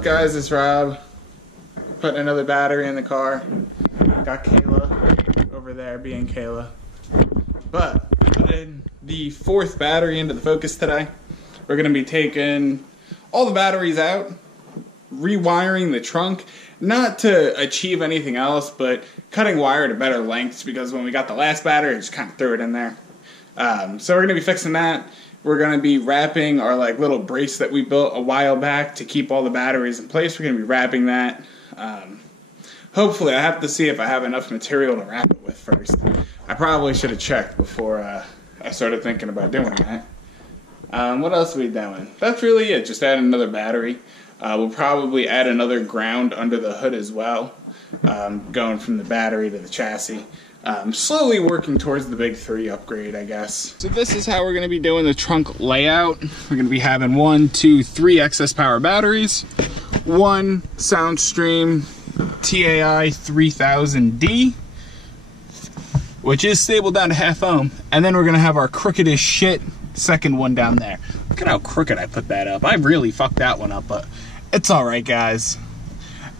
up, guys? It's Rob. Putting another battery in the car. Got Kayla over there being Kayla. But putting the fourth battery into the Focus today. We're going to be taking all the batteries out, rewiring the trunk, not to achieve anything else, but cutting wire to better lengths, because when we got the last battery, I just kind of threw it in there. So we're going to be fixing that. We're going to be wrapping our little brace that we built a while back to keep all the batteries in place. We're going to be wrapping that. Hopefully, I have to see if I have enough material to wrap it with first. I probably should have checked before I started thinking about doing that. What else are we doing? That's really it. Just add another battery. We'll probably add another ground under the hood as well, going from the battery to the chassis. Slowly working towards the big 3 upgrade, I guess. So this is how we're going to be doing the trunk layout. We're going to be having 1, 2, 3 excess power batteries, 1 Soundstream TAI 3000D, which is stable down to half ohm, and then we're going to have our crooked as shit second one down there. Look at how crooked I put that up. I really fucked that one up, but it's alright, guys.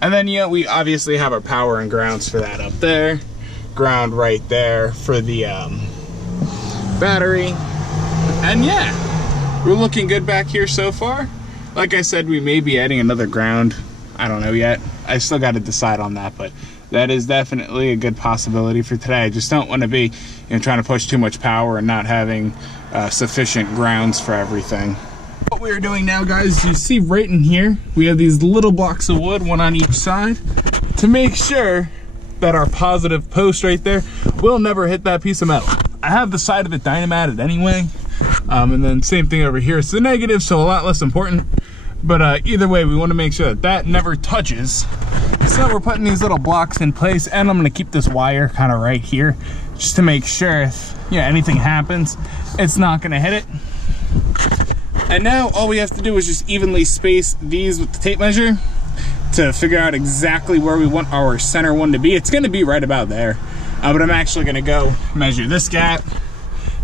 And then, we obviously have our power and grounds for that up there. Ground right there for the battery. And yeah, we're looking good back here so far. Like I said, we may be adding another ground. I don't know yet. I still got to decide on that, but that is definitely a good possibility for today. I just don't want to be trying to push too much power and not having sufficient grounds for everything. What we're doing now, guys, you see right in here, we have these little blocks of wood, one on each side, to make sure that our positive post right there will never hit that piece of metal. I have the side of it dynamated anyway, and then same thing over here. It's the negative, so a lot less important, but either way, we want to make sure that that never touches. So we're putting these little blocks in place, and I'm going to keep this wire kind of right here just to make sure if anything happens, it's not going to hit it. And now all we have to do is just evenly space these with the tape measure to figure out exactly where we want our center one to be. It's going to be right about there, but I'm actually going to go measure this gap,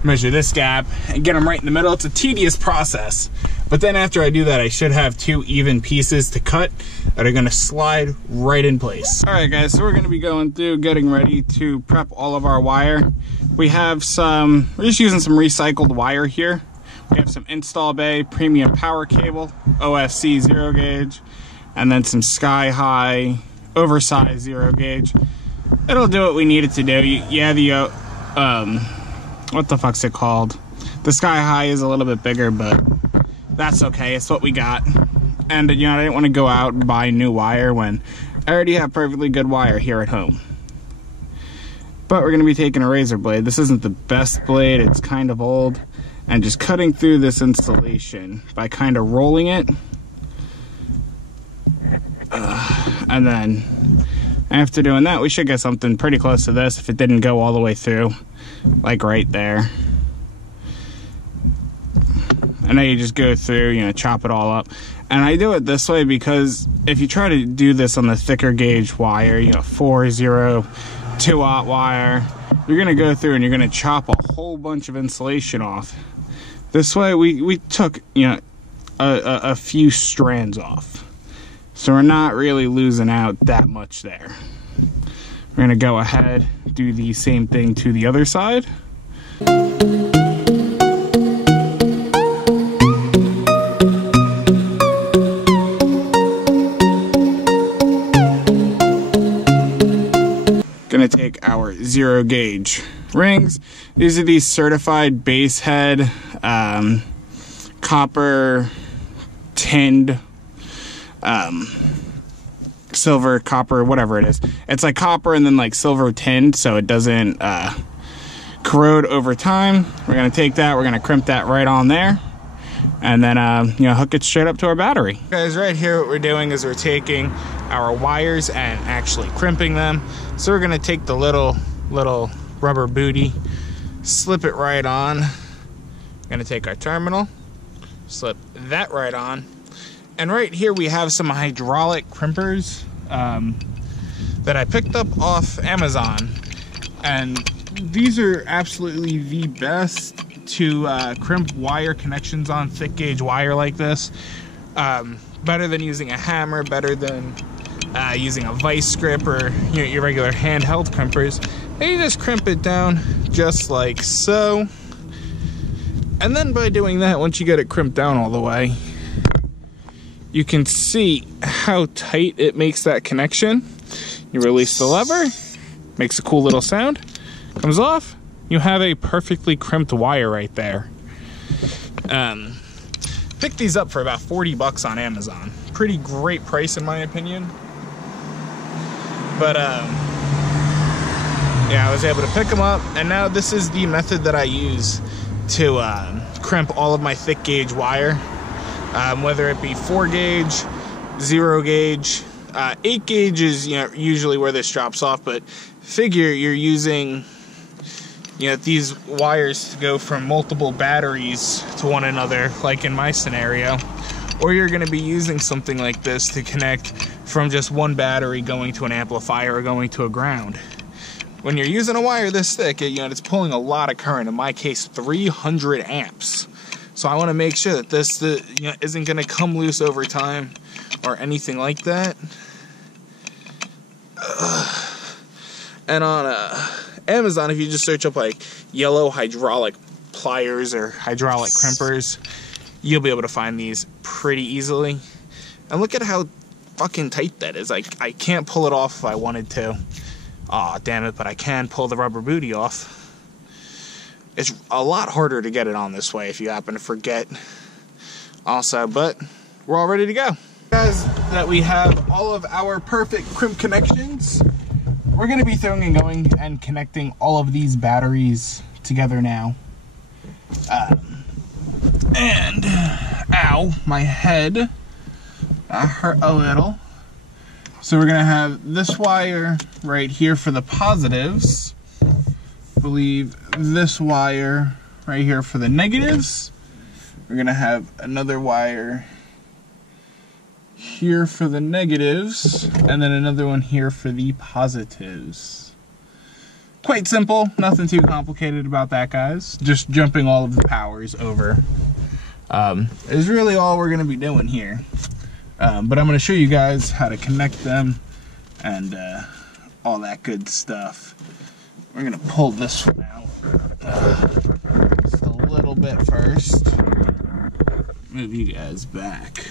and get them right in the middle. It's a tedious process, but then after I do that, I should have 2 even pieces to cut that are going to slide right in place. All right, guys, so we're going to be going through getting ready to prep all of our wire. We're just using some recycled wire here. We have some Install Bay premium power cable, OFC 0 gauge, and then some Sky High oversized 0 gauge. It'll do what we need it to do. Yeah, the what the fuck's it called? The Sky High is a little bit bigger, but that's okay. It's what we got. And I didn't want to go out and buy new wire when I already have perfectly good wire here at home. But we're going to be taking a razor blade. This isn't the best blade. It's kind of old. And just cutting through this insulation by kind of rolling it. And then after doing that, we should get something pretty close to this if it didn't go all the way through, like right there. And then you just go through, chop it all up. And I do it this way because if you try to do this on the thicker gauge wire, 4-0, 2-aught wire, you're gonna go through and you're gonna chop a whole bunch of insulation off. This way we took, a few strands off. So we're not really losing out that much there. We're gonna go ahead, do the same thing to the other side. Gonna take our 0 gauge rings. These are these certified base head, copper tinned, silver, copper, whatever it is. It's like copper and then like silver tinned, so it doesn't corrode over time. We're gonna take that, we're gonna crimp that right on there, and then hook it straight up to our battery. Guys, right here what we're doing is we're taking our wires and actually crimping them. So we're gonna take the little rubber booty, slip it right on. We're gonna take our terminal, slip that right on. And right here we have some hydraulic crimpers that I picked up off Amazon. And these are absolutely the best to crimp wire connections on thick gauge wire like this. better than using a hammer, better than using a vice grip or your regular handheld crimpers. And you just crimp it down just like so. And then by doing that, once you get it crimped down all the way, you can see how tight it makes that connection. You release the lever, makes a cool little sound, comes off, you have a perfectly crimped wire right there. Picked these up for about 40 bucks on Amazon. Pretty great price in my opinion. But yeah, I was able to pick them up, and now this is the method that I use to crimp all of my thick gauge wire, whether it be 4 gauge, 0 gauge, 8 gauge is usually where this drops off, but figure you're using these wires to go from multiple batteries to one another, like in my scenario, or you're going to be using something like this to connect from just one battery going to an amplifier or going to a ground. When you're using a wire this thick, it's pulling a lot of current. In my case, 300 amps. So I want to make sure that this isn't going to come loose over time or anything like that. And on Amazon, if you just search up like yellow hydraulic pliers or hydraulic crimpers, you'll be able to find these pretty easily. And look at how fucking tight that is. I can't pull it off if I wanted to. Aw, damn it, but I can pull the rubber booty off. It's a lot harder to get it on this way if you happen to forget also, but we're all ready to go. Guys, that we have all of our perfect crimp connections, we're going to be going and connecting all of these batteries together now. And, ow, my head hurt a little. So we're going to have this wire right here for the positives. I believe this wire right here for the negatives. We're going to have another wire here for the negatives, and then another one here for the positives. Quite simple, nothing too complicated about that, guys. Just jumping all of the powers over is really all we're going to be doing here. But I'm going to show you guys how to connect them and all that good stuff. We're going to pull this one out just a little bit first. Move you guys back.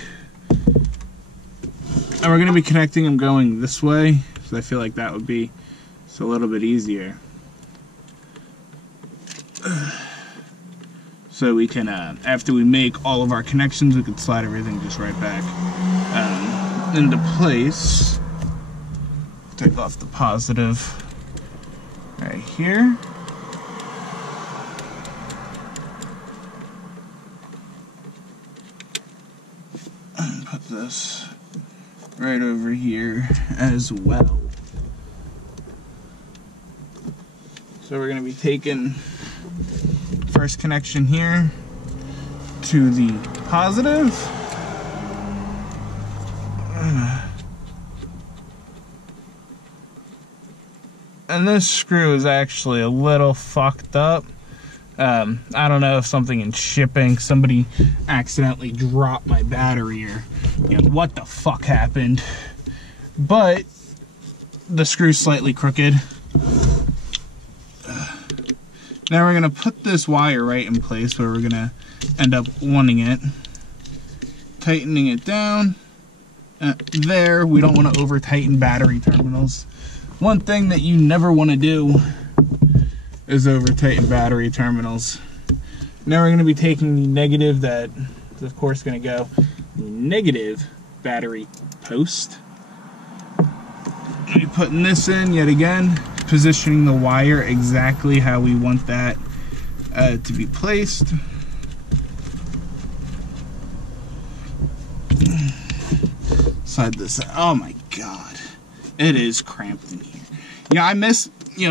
And we're going to be connecting them going this way, so I feel like that would be just a little bit easier. So we can, after we make all of our connections, we can slide everything just right back into place. Take off the positive right here. And put this right over here as well. So we're going to be taking first connection here to the positive. And this screw is actually a little fucked up. I don't know if something in shipping, somebody accidentally dropped my battery or what the fuck happened. But the screw's slightly crooked. Now we're going to put this wire right in place where we're going to end up wanting it. Tightening it down. There, we don't want to over tighten battery terminals. One thing that you never want to do is over tighten battery terminals. Now we're going to be taking the negative that is of course going to go the negative battery post. We're putting this in yet again, positioning the wire exactly how we want that to be placed. Slide this out. Oh my god, it is cramped in here. I miss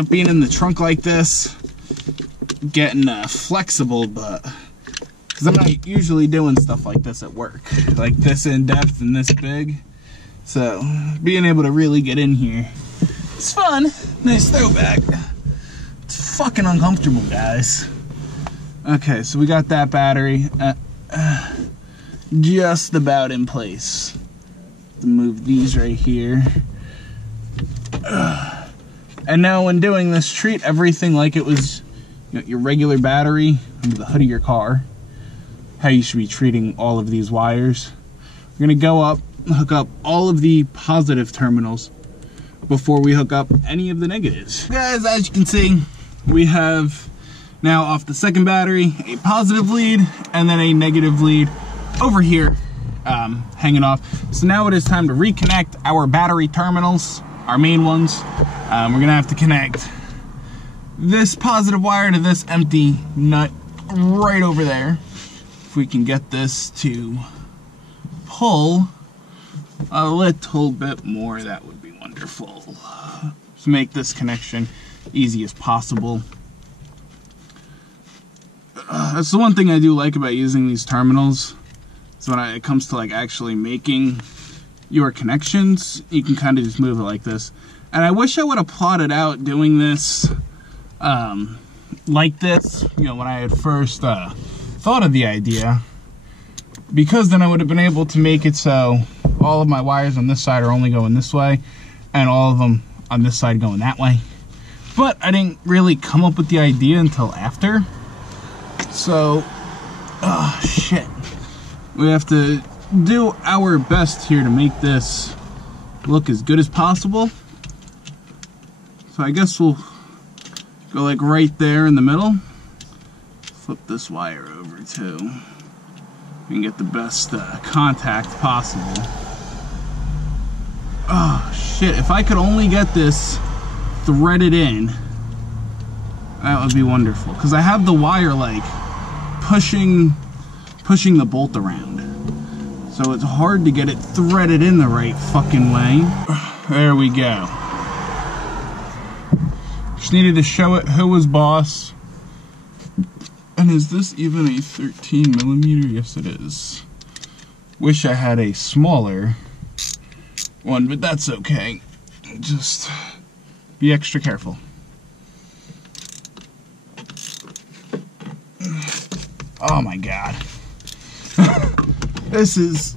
being in the trunk like this, getting flexible, but because I'm not usually doing stuff like this at work, like this in depth and this big. So being able to really get in here, it's fun. Nice throwback. It's fucking uncomfortable, guys. Okay, so we got that battery. just about in place. To move these right here. And now when doing this, treat everything like it was, you know, your regular battery under the hood of your car. How you should be treating all of these wires. We're gonna go up, hook up all of the positive terminals before we hook up any of the negatives. Guys, as you can see, we have now off the second battery a positive lead and then a negative lead over here hanging off. So now it is time to reconnect our battery terminals, our main ones. We're gonna have to connect this positive wire to this empty nut right over there. If we can get this to pull a little bit more, that would be wonderful. To make this connection easy as possible. That's the one thing I do like about using these terminals. So when it comes to like actually making your connections, you can kind of just move it like this. And I wish I would have plotted out doing this like this, you know, when I had first thought of the idea, because then I would have been able to make it so all of my wires on this side are only going this way and all of them on this side going that way. But I didn't really come up with the idea until after. So, oh shit. We have to do our best here to make this look as good as possible. So I guess we'll go like right there in the middle. Flip this wire over too. We can get the best contact possible. Oh shit, if I could only get this threaded in, that would be wonderful. Because I have the wire like pushing the bolt around. So it's hard to get it threaded in the right fucking way. There we go. Just needed to show it who was boss. And is this even a 13 millimeter? Yes, it is. Wish I had a smaller one, but that's okay. Just be extra careful. Oh my god. This is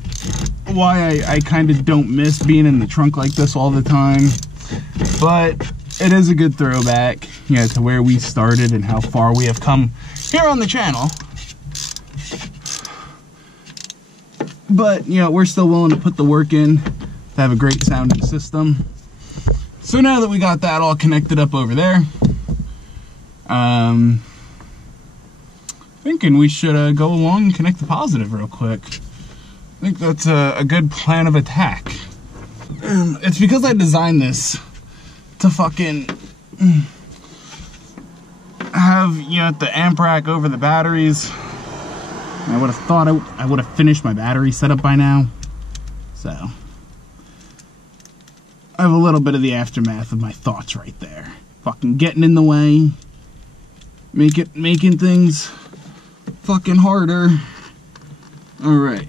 why I kind of don't miss being in the trunk like this all the time. But it is a good throwback, you know, to where we started and how far we have come here on the channel. But, you know, we're still willing to put the work in to have a great sounding system. So now that we got that all connected up over there, thinking we should go along and connect the positive real quick. I think that's a good plan of attack. It's because I designed this to fucking have, you know, the amp rack over the batteries. I would have thought I would have finished my battery setup by now. So I have a little bit of the aftermath of my thoughts right there. Fucking getting in the way, making things fucking harder. All right,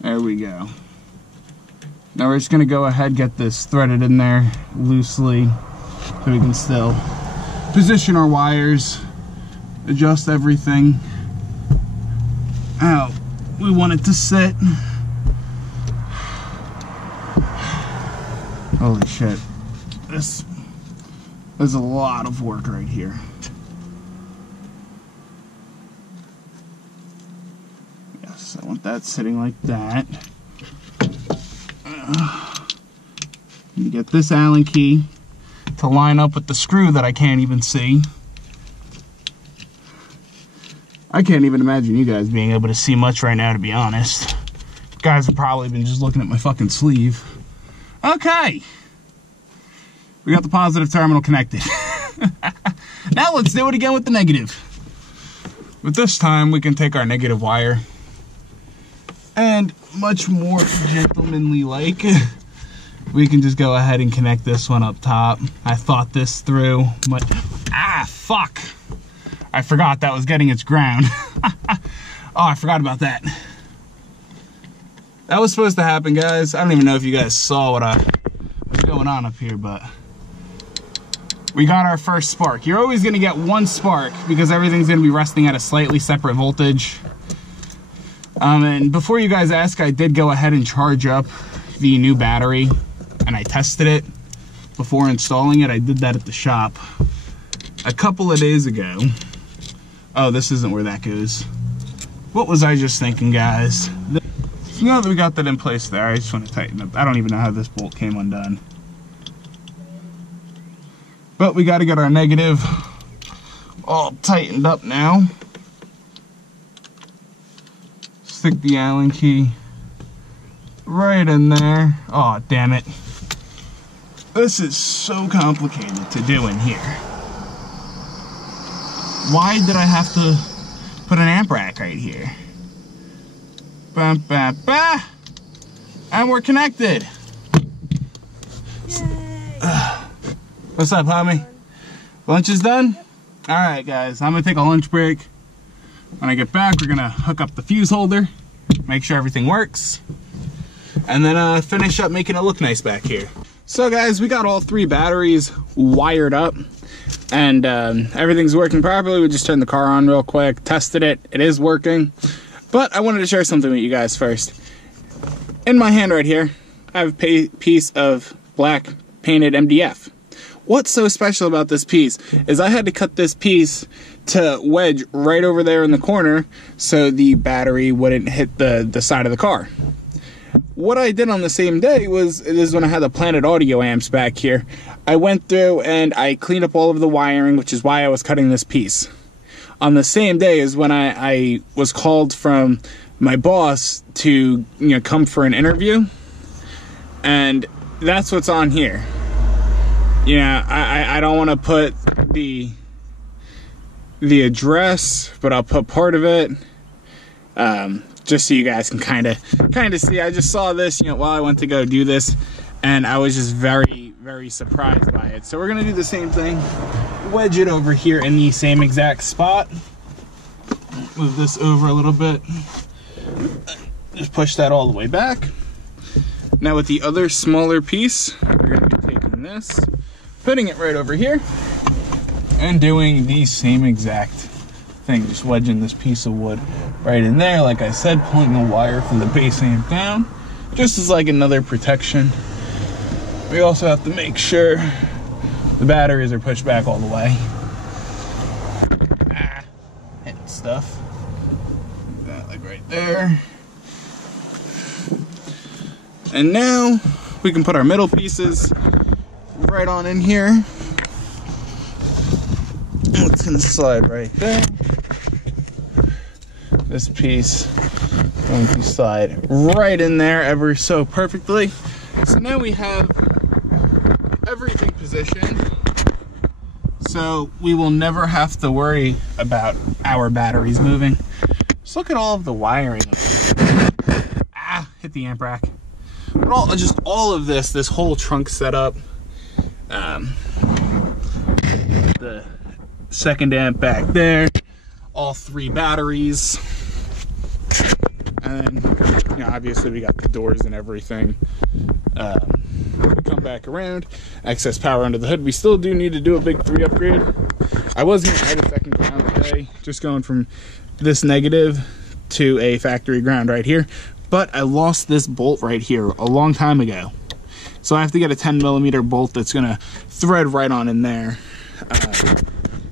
there we go. Now we're just gonna go ahead and get this threaded in there loosely so we can still position our wires, adjust everything how we want it to sit. Holy shit, this is a lot of work right here. Yes, I want that sitting like that. You get this Allen key to line up with the screw that I can't even see. I can't even imagine you guys being able to see much right now, to be honest. You guys have probably been just looking at my fucking sleeve. Okay. We got the positive terminal connected. Now let's do it again with the negative. But this time we can take our negative wire and much more gentlemanly like, we can just go ahead and connect this one up top. I thought this through, but fuck. I forgot that was getting its ground. Oh, I forgot about that. That was supposed to happen, guys. I don't even know if you guys saw what's going on up here, but we got our first spark. You're always gonna get one spark because everything's gonna be resting at a slightly separate voltage. And before you guys ask, I did go ahead and charge up the new battery, and I tested it before installing it. I did that at the shop a couple of days ago. Oh, this isn't where that goes. What was I just thinking, guys? Now that we got that in place there, I just want to tighten up. I don't even know how this bolt came undone. But we got to get our negative all tightened up now. Stick the Allen key right in there. Oh, damn it. This is so complicated to do in here. Why did I have to put an amp rack right here? Ba, ba, ba. And we're connected. What's up, homie? Lunch is done? Alright, guys, I'm gonna take a lunch break. When I get back, we're gonna hook up the fuse holder, make sure everything works, and then finish up making it look nice back here. So guys, we got all 3 batteries wired up, and everything's working properly. We just turned the car on real quick, tested it, it is working. But I wanted to share something with you guys first. In my hand right here, I have a piece of black painted MDF. What's so special about this piece is I had to cut this piece to wedge right over there in the corner so the battery wouldn't hit the side of the car. What I did on the same day was, this is when I had the Planet Audio amps back here, I went through and I cleaned up all of the wiring, which is why I was cutting this piece. On the same day is when I was called from my boss to come for an interview, and that's what's on here. I don't want to put the address, but I'll put part of it, just so you guys can kind of see. I just saw this while I went to go do this, and I was just very surprised by it. So we're gonna do the same thing, wedge it over here in the same exact spot, move this over a little bit, just push that all the way back. Now with the other smaller piece, we're gonna be taking this, putting it right over here, and doing the same exact thing, just wedging this piece of wood right in there. Like I said, pulling the wire from the base amp down, just as like another protection. We also have to make sure the batteries are pushed back all the way. Hitting stuff. That like right there. And now we can put our middle pieces right on in here. It's gonna slide right there. This piece going to slide right in there ever so perfectly. So now we have everything positioned, so we will never have to worry about our batteries moving. Just look at all of the wiring. Hit the amp rack. But just all of this whole trunk setup, the second amp back there, all 3 batteries, and then obviously we got the doors and everything. Come back around, access power under the hood. We still do need to do a big 3 upgrade. I was going to add a second ground today, just going from this negative to a factory ground right here, but I lost this bolt right here a long time ago, so I have to get a 10mm bolt that's going to thread right on in there.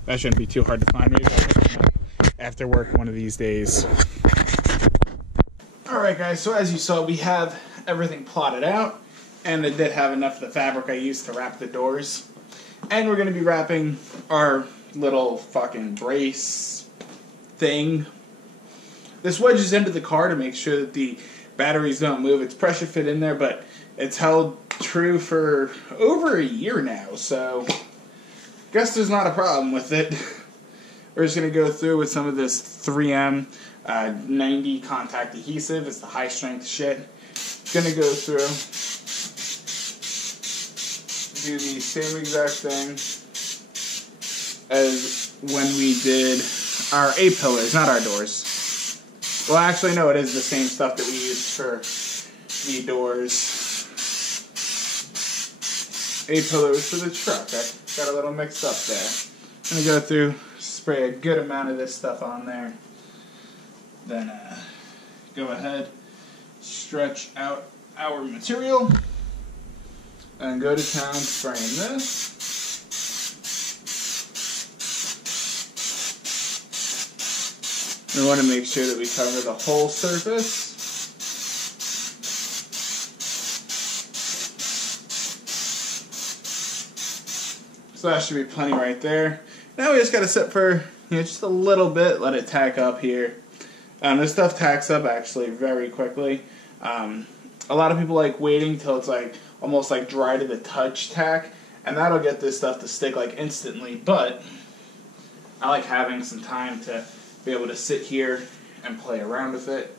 That shouldn't be too hard to find. Maybe I'll pick them up after work one of these days. Alright guys, so as you saw, we have everything plotted out, and I did have enough of the fabric I used to wrap the doors. And we're going to be wrapping our little fucking brace thing. This wedges into the car to make sure that the batteries don't move. It's pressure fit in there, but it's held true for over a year now, so guess there's not a problem with it. We're just going to go through with some of this 3M 90 contact adhesive. It's the high strength shit. Gonna go through, do the same exact thing as when we did our A-pillars, not our doors. Well, actually, no, it is the same stuff that we used for the doors. A-pillars for the truck. I got a little mixed up there. I'm gonna go through, spray a good amount of this stuff on there. Then go ahead, stretch out our material, and go to town spraying this. We want to make sure that we cover the whole surface. So that should be plenty right there. Now we just got to sit for just a little bit, let it tack up here. This stuff tacks up actually very quickly. A lot of people like waiting till it's like almost like dry to the touch tack, and that'll get this stuff to stick like instantly. But I like having some time to be able to sit here and play around with it,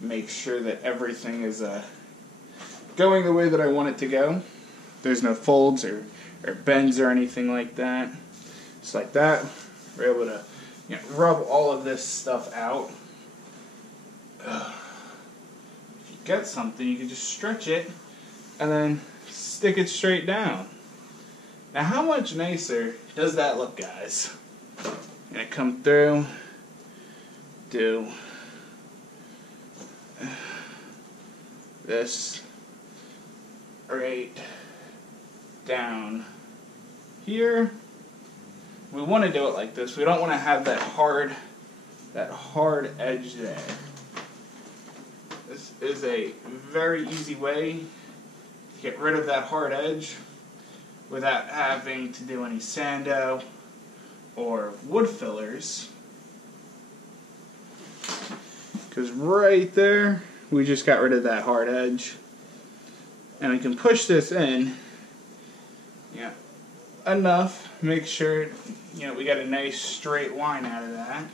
make sure that everything is going the way that I want it to go. There's no folds or bends or anything like that. Just like that, we're able to rub all of this stuff out. If you get something, you can just stretch it and then stick it straight down. Now, how much nicer does that look, guys? Gonna come through, do this right down here. We want to do it like this. We don't want to have that hard edge there. This is a very easy way to get rid of that hard edge without having to do any sando or wood fillers. Because right there, we just got rid of that hard edge. And we can push this in enough, make sure we got a nice straight line out of that,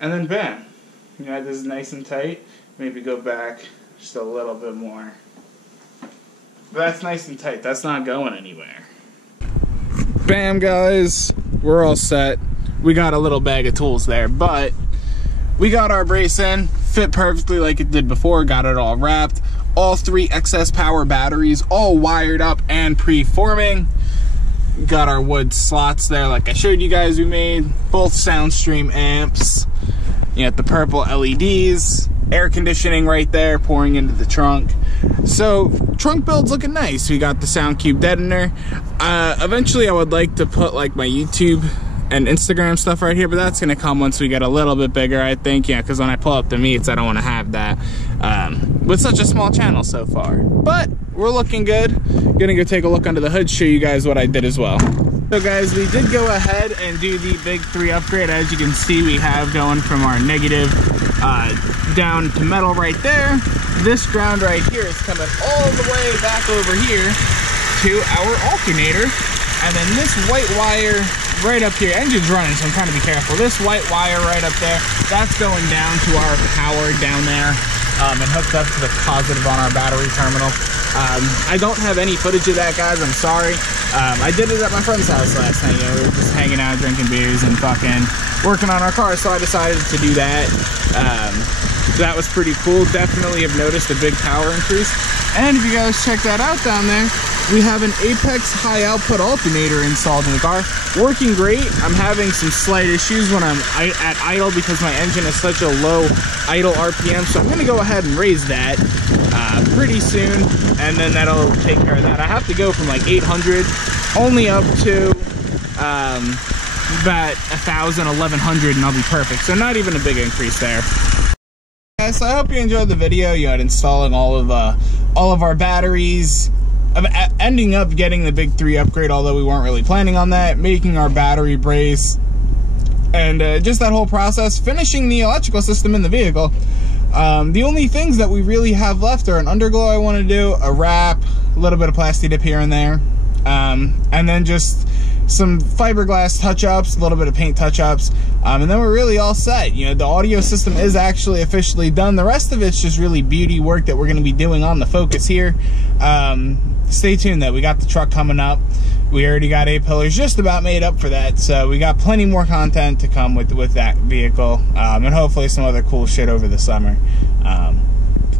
and then bam, this is nice and tight. Maybe go back just a little bit more, but that's nice and tight. That's not going anywhere. Bam, guys, we're all set. We got a little bag of tools there, but we got our brace in, fit perfectly like it did before, got it all wrapped. All 3 excess power batteries all wired up and pre-forming. Got our wood slots there like I showed you guys we made. Both Soundstream amps. You got the purple LEDs. Air conditioning right there pouring into the trunk. So trunk build's looking nice. We got the SoundCube deadener. Eventually I would like to put like my YouTube and Instagram stuff right here, but that's gonna come once we get a little bit bigger, I think. Because when I pull up the meets, I don't want to have that with such a small channel so far. But we're looking good. Gonna go take a look under the hood, show you guys what I did as well. So guys, we did go ahead and do the Big 3 upgrade. As you can see, we have going from our negative down to metal right there. This ground right here is coming all the way back over here to our alternator. And then this white wire right up here, engine's running, so I'm trying to be careful. This white wire right up there, that's going down to our power down there and hooked up to the positive on our battery terminal. I don't have any footage of that, guys, I'm sorry. I did it at my friend's house last night. We were just hanging out, drinking beers and fucking working on our car, so I decided to do that. So that was pretty cool. Definitely have noticed a big power increase. And if you guys check that out down there, we have an Apex high output alternator installed in the car. Working great. I'm having some slight issues when I'm at idle because my engine is such a low idle RPM. So I'm going to go ahead and raise that pretty soon. And then that'll take care of that. I have to go from like 800 only up to about 1,000, 1,100 and I'll be perfect. So not even a big increase there. So I hope you enjoyed the video. You had installing all of our batteries, ending up getting the Big 3 upgrade, although we weren't really planning on that, making our battery brace, and just that whole process, finishing the electrical system in the vehicle. The only things that we really have left are an underglow I want to do, a wrap, a little bit of plasti dip here and there, and then just some fiberglass touch-ups, a little bit of paint touch-ups, and then we're really all set. The audio system is actually officially done. The rest of it's just really beauty work that we're going to be doing on the Focus here. Stay tuned though, we got the truck coming up. We already got A-pillars just about made up for that, so we got plenty more content to come with that vehicle, and hopefully some other cool shit over the summer.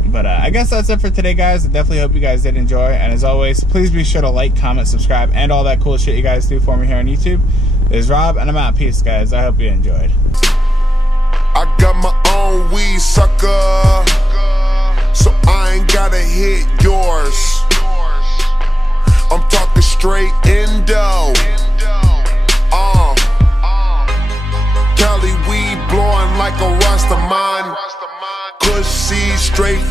But I guess that's it for today, guys. I definitely hope you guys did enjoy. And as always, please be sure to like, comment, subscribe, and all that cool shit you guys do for me here on YouTube. This is Rob, and I'm out. Peace, guys. I hope you enjoyed. I got my on weed, sucker, so I ain't gotta hit yours. I'm talking straight Indo. Cali weed blowing like a Rastaman. Kush seed straight